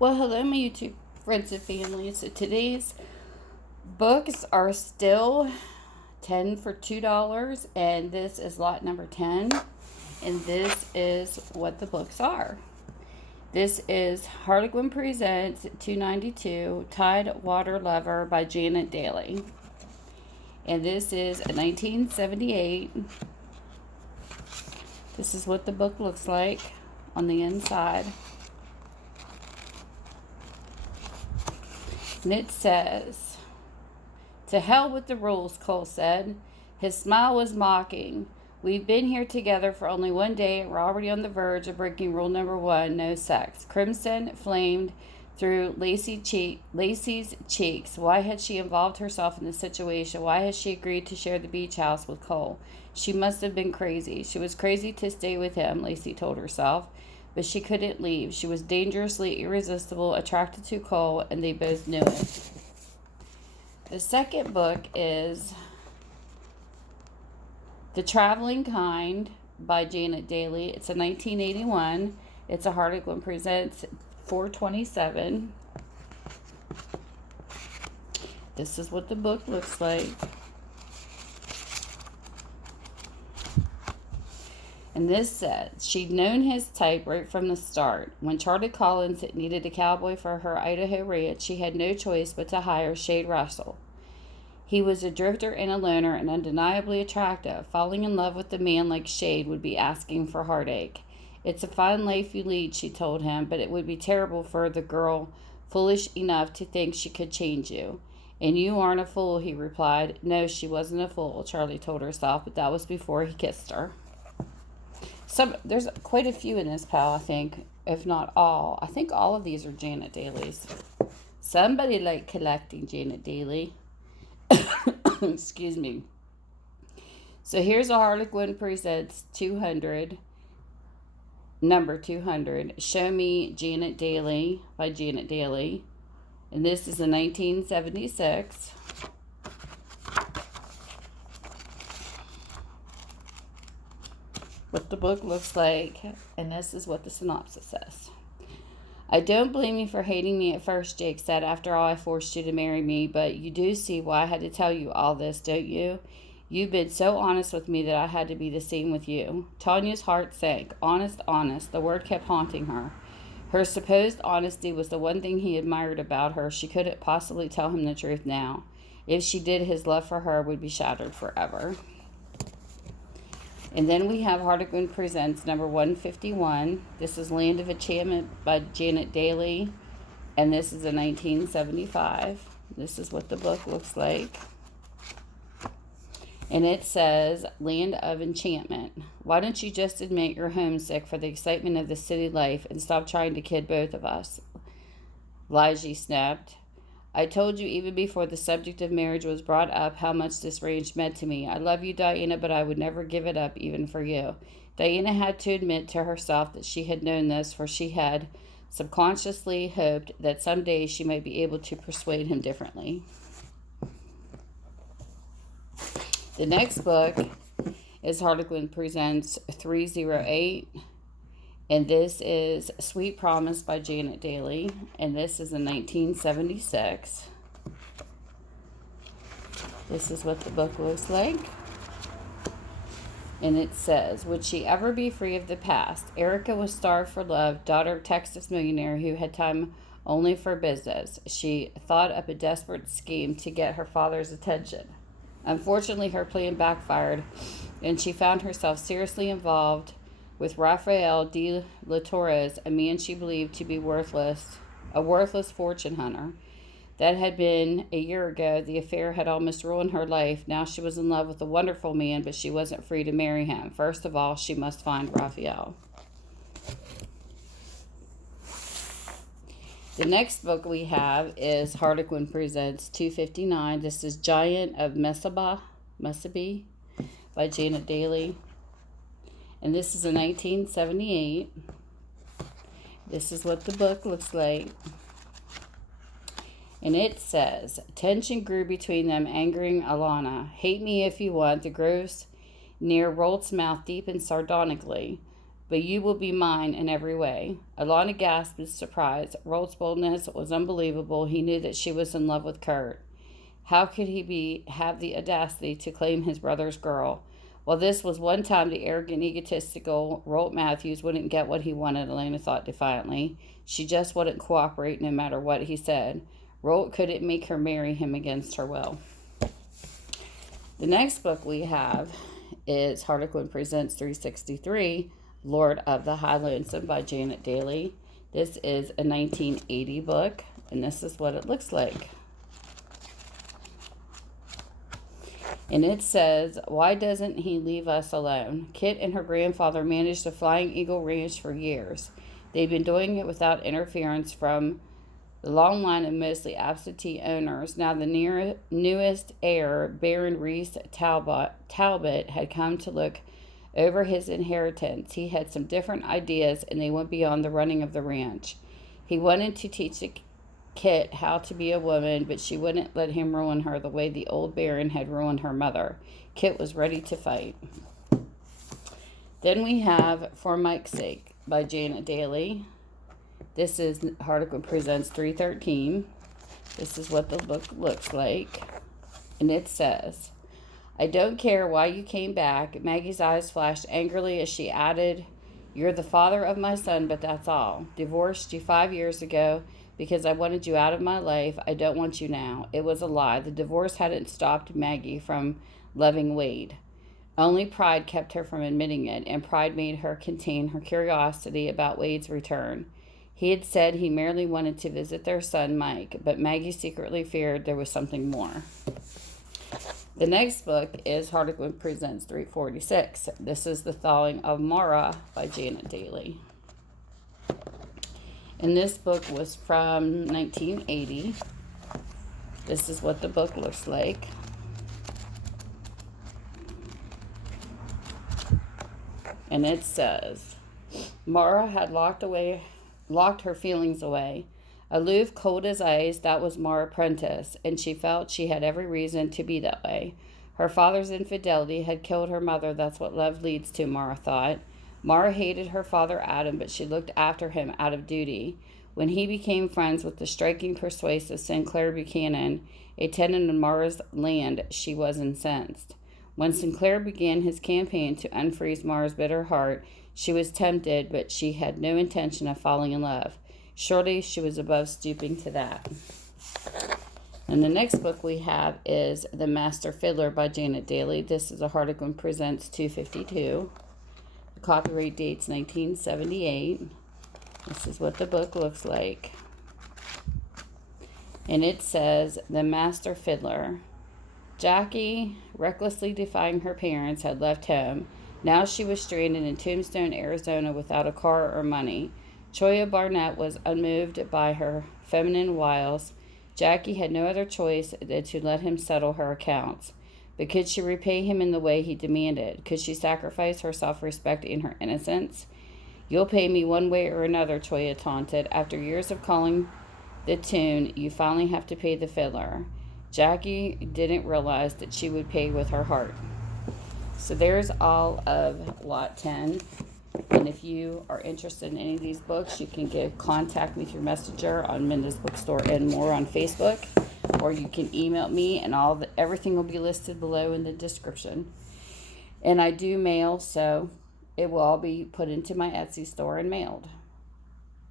Well, hello, my YouTube friends and family. So today's books are still 10 for $2, and this is lot number 10, and this is what the books are. This is Harlequin Presents 292 Tide Water Lover by Janet Daly, and this is a 1978. This is what the book looks like on the inside. And it says, "To hell with the rules," Cole said. His smile was mocking. "We've been here together for only one day, and we're already on the verge of breaking rule number one, no sex." Crimson flamed through Lacey's cheeks. Why had she involved herself in this situation? Why had she agreed to share the beach house with Cole? She must have been crazy. She was crazy to stay with him, Lacey told herself. But she couldn't leave. She was dangerously irresistible, attracted to Cole, and they both knew it. The second book is The Traveling Kind by Janet Daly. It's a 1981. It's a Harlequin Presents 427. This is what the book looks like. And this says, she'd known his type right from the start. When Charlie Collins needed a cowboy for her Idaho ranch, she had no choice but to hire Shade Russell. He was a drifter and a loner and undeniably attractive. Falling in love with a man like Shade would be asking for heartache. "It's a fine life you lead," she told him, "but it would be terrible for the girl foolish enough to think she could change you." "And you aren't a fool," he replied. No, she wasn't a fool, Charlie told herself, but that was before he kissed her. There's quite a few in this pile, I think, if not all. I think all of these are Janet Daly's. Somebody like collecting Janet Daly. Excuse me. So here's a Harlequin Presents 200, number 200. Show Me Janet Daly by Janet Daly. And this is a 1976. What the book looks like, and this is what the synopsis says. "I don't blame you for hating me at first," Jake said. "After all, I forced you to marry me, but you do see why I had to tell you all this, don't you? You've been so honest with me that I had to be the same with you." Tanya's heart sank. Honest, honest. The word kept haunting her. Her supposed honesty was the one thing he admired about her. She couldn't possibly tell him the truth now. If she did, his love for her would be shattered forever. And then we have Harlequin Presents number 151. This is Land of Enchantment by Janet Daly, and this is a 1975. This is what the book looks like. And it says, "Land of Enchantment. Why don't you just admit you're homesick for the excitement of the city life and stop trying to kid both of us?" Lige snapped. "I told you even before the subject of marriage was brought up how much this range meant to me. I love you, Diana, but I would never give it up even for you." Diana had to admit to herself that she had known this, for she had subconsciously hoped that someday she might be able to persuade him differently. The next book is Harlequin Presents 308. And this is Sweet Promise by Janet Daly. And this is in 1976. This is what the book looks like. And it says, "Would she ever be free of the past? Erica was starved for love, daughter of Texas millionaire who had time only for business. She thought up a desperate scheme to get her father's attention. Unfortunately, her plan backfired, and she found herself seriously involved with Rafael de la Torres, a man she believed to be a worthless fortune hunter. That had been a year ago. The affair had almost ruined her life. Now she was in love with a wonderful man, but she wasn't free to marry him. First of all, she must find Rafael." The next book we have is Harlequin Presents 259. This is Giant of Messaby by Janet Daly. And this is a 1978. This is what the book looks like. And it says, "Tension grew between them, angering Alana. Hate me if you want." The gross near Rolt's mouth deepened sardonically. but you will be mine in every way." Alana gasped with surprise. Rolt's boldness was unbelievable. He knew that she was in love with Kurt. How could he have the audacity to claim his brother's girl? Well, this was one time the arrogant, egotistical Rolt Matthews wouldn't get what he wanted, Elena thought defiantly. She just wouldn't cooperate no matter what he said. Rolt couldn't make her marry him against her will. The next book we have is Harlequin Presents 363, Lord of the High Lonesome by Janet Daly. This is a 1980 book, and this is what it looks like. And it says, "Why doesn't he leave us alone?" Kit and her grandfather managed the Flying Eagle Ranch for years. They'd been doing it without interference from the long line of mostly absentee owners. Now the newest heir, Baron Reese Talbot, had come to look over his inheritance. He had some different ideas, and they went beyond the running of the ranch. He wanted to teach Kit how to be a woman, but she wouldn't let him ruin her the way the old Baron had ruined her mother. Kit was ready to fight. Then we have For Mike's Sake by Janet Daly. This is Harlequin Presents 313. This is what the book looks like. And it says, "I don't care why you came back." Maggie's eyes flashed angrily as she added, "You're the father of my son, but that's all. Divorced you 5 years ago because I wanted you out of my life. I don't want you now." It was a lie. The divorce hadn't stopped Maggie from loving Wade. Only pride kept her from admitting it, and pride made her contain her curiosity about Wade's return. He had said he merely wanted to visit their son, Mike, but Maggie secretly feared there was something more. The next book is Harlequin Presents 346. This is The Thawing of Mara by Janet Daly. And this book was from 1980. This is what the book looks like. And it says, Mara had locked her feelings away. Aloof, cold as ice, that was Mara Prentice, and she felt she had every reason to be that way. Her father's infidelity had killed her mother. That's what love leads to, Mara thought. Mara hated her father, Adam, but she looked after him out of duty. When he became friends with the striking, persuasive Sinclair Buchanan, a tenant of Mara's land, she was incensed. When Sinclair began his campaign to unfreeze Mara's bitter heart, she was tempted, but she had no intention of falling in love. Surely she was above stooping to that. And the next book we have is The Master Fiddler by Janet Daly. This is a Harlequin Presents 252. The copyright date's 1978. This is what the book looks like. And it says, The Master Fiddler. Jackie, recklessly defying her parents, had left home. Now she was stranded in Tombstone, Arizona without a car or money. Choya Barnett was unmoved by her feminine wiles. Jackie had no other choice than to let him settle her accounts. But could she repay him in the way he demanded? Could she sacrifice her self-respect and her innocence? "You'll pay me one way or another," Choya taunted. "After years of calling the tune, you finally have to pay the fiddler." Jackie didn't realize that she would pay with her heart. So there's all of Lot 10. And if you are interested in any of these books, you can contact me through Messenger on Minda's Bookstore and More on Facebook, or you can email me, and everything will be listed below in the description. And I do mail, so it will all be put into my Etsy store and mailed.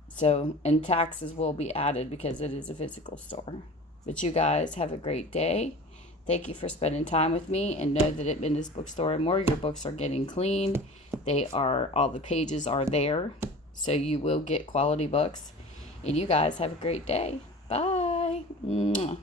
So, and taxes will be added because it is a physical store. But you guys have a great day. Thank you for spending time with me, and know that at Minda's Bookstore and More, your books are getting clean. All the pages are there, so you will get quality books. And you guys have a great day. Bye. Mwah.